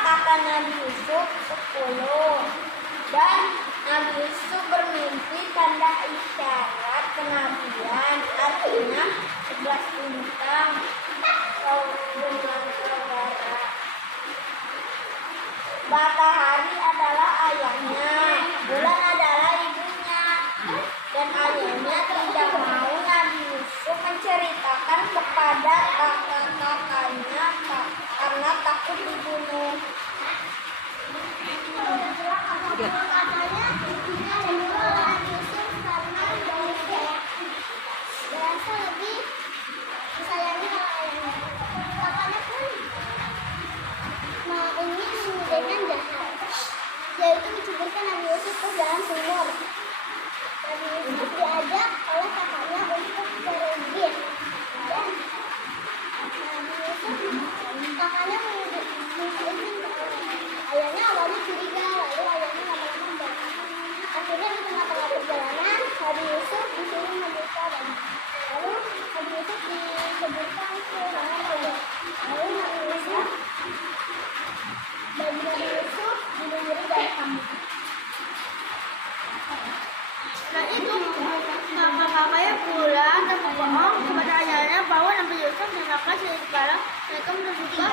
kata Nabi Yusuf 10. Dan Nabi Yusuf bermimpi tanda isyarat kenabian, artinya 11 bintang dengan saudara. Matahari adalah ayahnya, bulan adalah ibunya, dan ayahnya tidak mau Nabi Yusuf menceritakan kepada kakak-kakaknya karena takut dibunuh. Katanya ibunya menyuruh Nabi Yusuf karena berasa lebih disayangi oleh ayahnya. Kakaknya pun ingin dengan jahat, yaitu menceburkan Nabi Yusuf ke dalam sumur. Nabi Yusuf diajak oleh kakaknya untuk pergi, dan Nabi Yusuf kakaknya mengizinkan. Ayahnya awalnya curiga, lalu ayahnya lama-lama membantu. Akhirnya di tengah-tengah perjalanan, Nabi Yusuf disuruh membuka baju. Lalu Nabi Yusuf disebutkan ke tangan ayah. Lalu Nabi Yusuf dilumuri dari kambing. Setelah itu kakak-kakaknya pulang dan berbohong kepada ayahnya bahwa Nabi Yusuf dimakan sekarang mereka menduga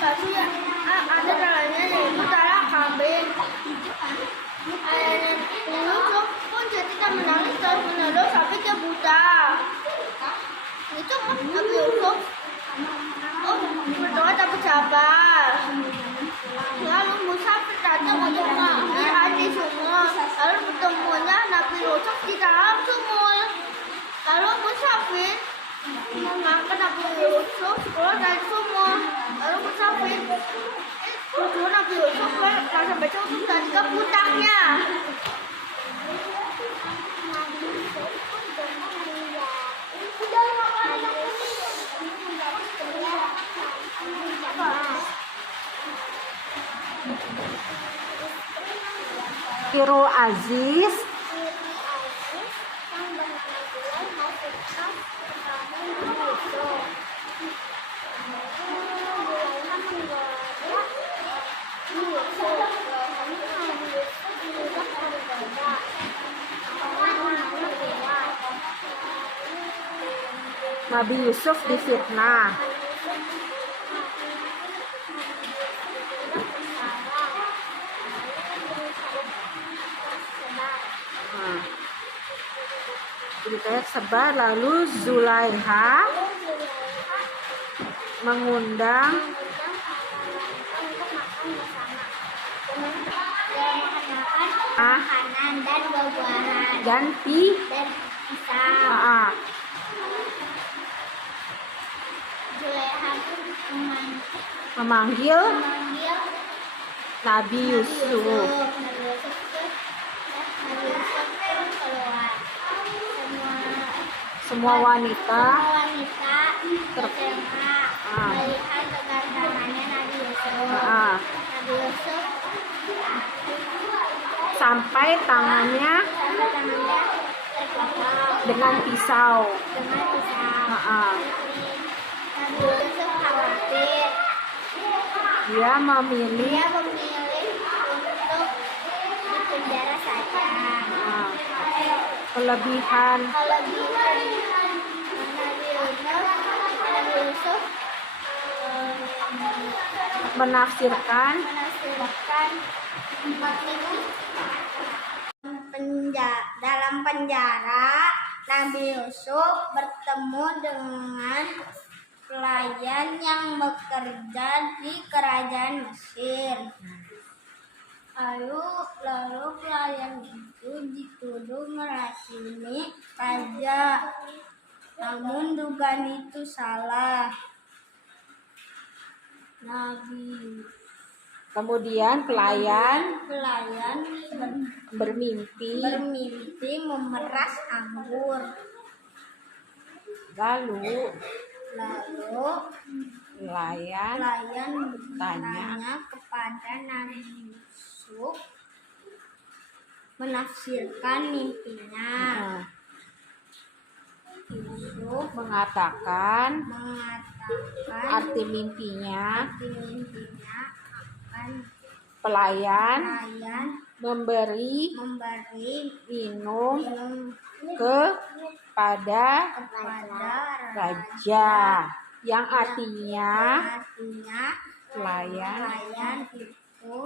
baju yang ada dalamnya yaitu darah kambing. Ayahnya Yusuf pun tidak menangis terus-menerus sampai dia buta. Itu Nabi Yusuf berdoa tak bersabar. Lalu Musa datang untuk melihat di sumur. Lalu bertemunya Nabi Yusuf di dalam sumur. Lalu Musafir mengangkat Nabi Yusuf keluar dari sumur. Lalu Musafir itu Nabi Yusuf langsung baca untuk dan ke putaknya. Kirul Aziz Nabi Yusuf difitnah. Beritanya sebar, lalu Zulaiha mengundang makanan dan buah-buahan dan pisang. Zulaiha pun memanggil Nabi Yusuf. Semua wanita melihat kegantengannya Nabi Yusuf. Nabi Yusuf sampai tangannya dengan pisau. Nabi Yusuf khawatir. Dia memilih untuk dipenjara saja. Kelebihan Nabi Yusuf menafsirkan dalam penjara Nabi Yusuf bertemu dengan pelayan yang bekerja di kerajaan Mesir. Lalu pelayan itu dituduh meracuni raja. Namun dugaan itu salah. Kemudian pelayan bermimpi memeras anggur. Lalu pelayan bertanya kepada Nabi Yusuf menafsirkan mimpinya. Yusuf mengatakan arti mimpinya pelayan memberi minum minum kepada kepada raja, yang artinya pelayan pelayan itu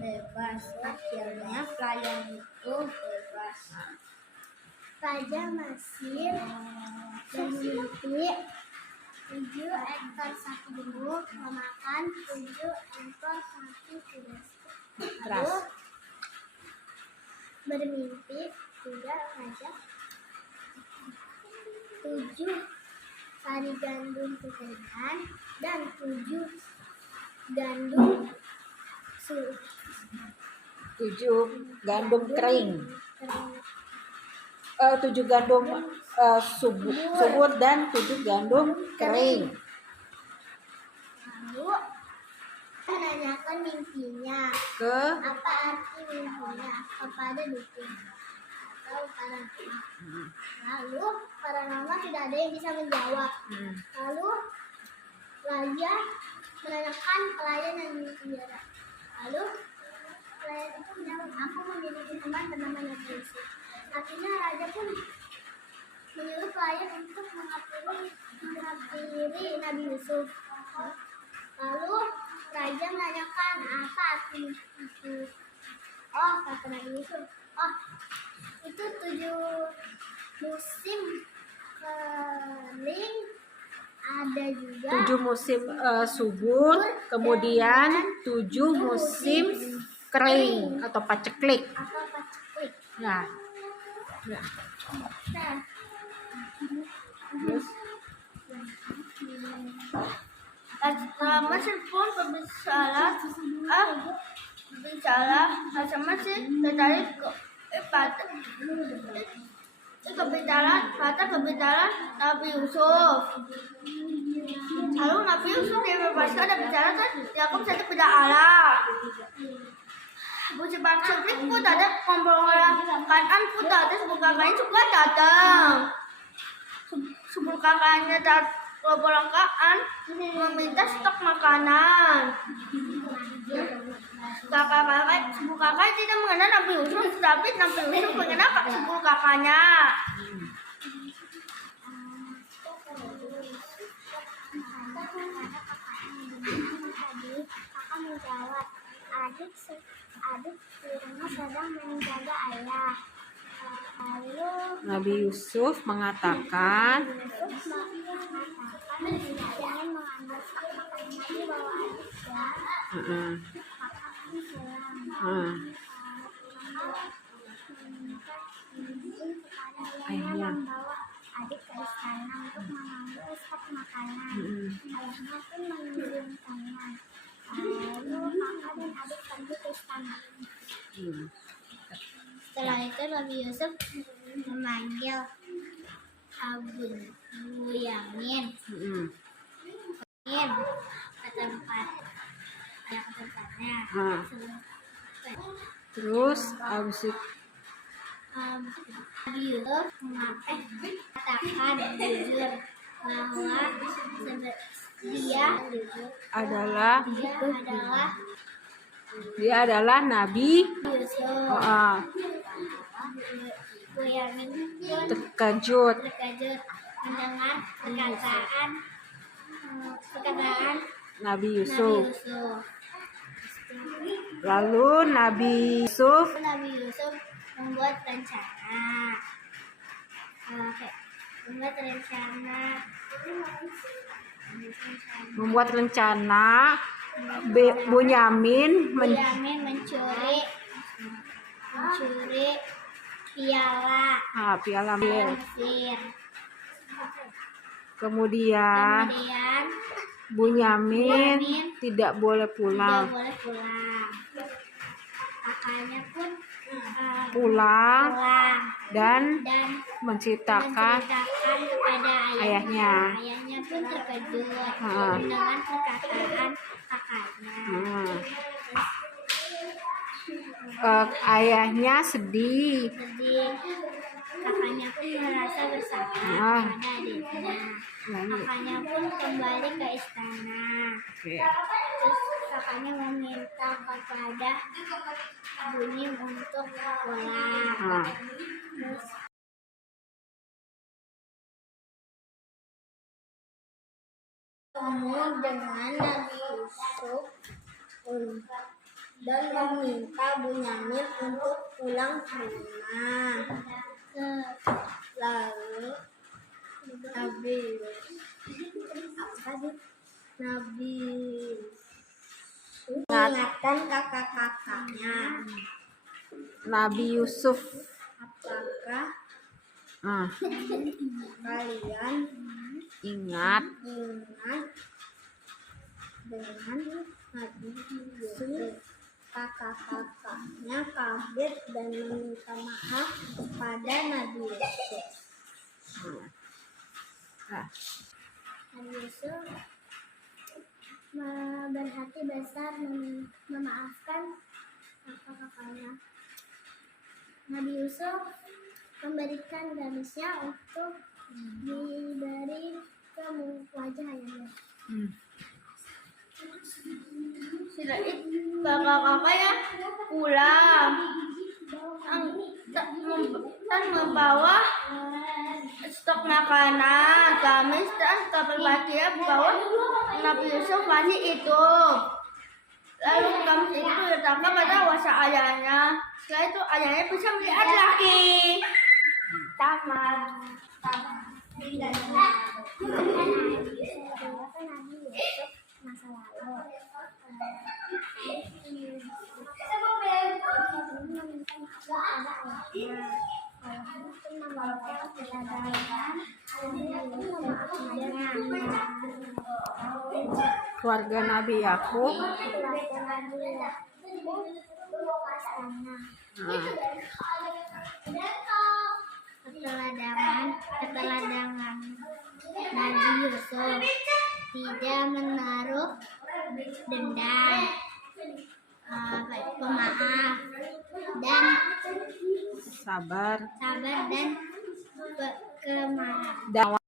bebas. Akhirnya pelayan itu bebas. Raja Mesir memiliki 7 ekor sapi gemuk memakan 7 ekor sapi kuda. keras. Bermimpi juga raja 7 sari gandum kekeringan dan 7 gandum 7 gandum kering, 7 gandum subur dan 7 gandum kering. Lalu menanyakan mimpinya. Ke Apa arti mimpinya kepada dukun atau para nama. Lalu para nama tidak ada yang bisa menjawab. Lalu raja menanyakan pelayan yang di penjara. Lalu pelayan itu menjawab, aku memiliki teman bernama Nabi Yusuf. Akhirnya raja pun menyuruh pelayan untuk menghampiri Nabi Yusuf. Lalu raja menanyakan apa arti itu. Oh, kata Nabi Yusuf, oh itu 7 musim kering, ada juga 7 musim subur, kemudian 7 musim kering atau paceklik. apa paceklik. Nah, Nah, terus Mesir pun berbicara bahasa Mesir tertarik kebenaran Nabi Yusuf. Lalu Nabi Yusuf dibebaskan dan bicara dan Yakub satu beda Allah. Musim paceklik pun ada pembongkaran pun ada sebuah kakaknya juga datang. Sebuah kakaknya Keberangkaan meminta stok makanan. Sebuah kakak tidak mengenal Nabi Yusuf, tapi Nabi Yusuf mengenal sebuah kakaknya. Kakak menjawab, adik di rumah sedang menjaga ayah. Lalu Nabi Yusuf mengatakan, jangan mengambil stok makanan lagi bawa adik ya. Ayahnya. Membawa adik ke istana untuk mengambil stok makanan. Ayahnya pun mengizinkannya. Lalu kakak dan adik pergi ke istana. Setelah itu Nabi Yusuf memanggil Abu Yamin ke tempatnya. Terus abis itu Nabi Yusuf mengatakan jujur bahwa dia adalah Nabi Yusuf. Abu Yamin pun terkejut. mendengar perkataan Nabi Nabi Yusuf. Yusuf. Lalu Nabi Yusuf membuat rencana. membuat rencana Bunyamin mencuri piala Mesir. Kemudian Bunyamin tidak boleh pulang. Kakaknya pun Pulang dan menceritakan kepada ayahnya. Ayahnya pun terkejut dengan perkataan kakaknya. Ayahnya sedih. Kakaknya pun merasa bersalah pada adiknya. Kakaknya pun kembali ke istana. Oke. Terus kakaknya meminta kepada ibunya untuk pulang. Nah, Terus ketemu dengan Nabi Yusuf dan meminta Bunyamin untuk pulang ke rumah. Lalu Nabi mengingatkan kakak-kakaknya, Nabi Yusuf. apakah Ah, kalian ingat ingat dengan Nabi Yusuf? Kakak-kakaknya kaget dan meminta maaf kepada Nabi Yusuf. Ah, Nabi Yusuf berhati besar memaafkan kakak-kakaknya. Nabi Yusuf memberikan gamisnya untuk diberi ke wajah ayahnya. Sudah itu kakak-kakaknya pulang dan membawa stok makanan, gamis dan kabar bahagia bahwa Nabi Yusuf masih hidup. Lalu gamis itu ditangkap pada wajah ayahnya. Setelah itu ayahnya bisa melihat lagi. Tamat. Nabi Yusuf masa lalu. keluarga Nabi Yakub. Ah, Keteladangan Nabi Yusuf tidak menaruh dendam, pemaaf dan sabar sabar dan kemarahan. dan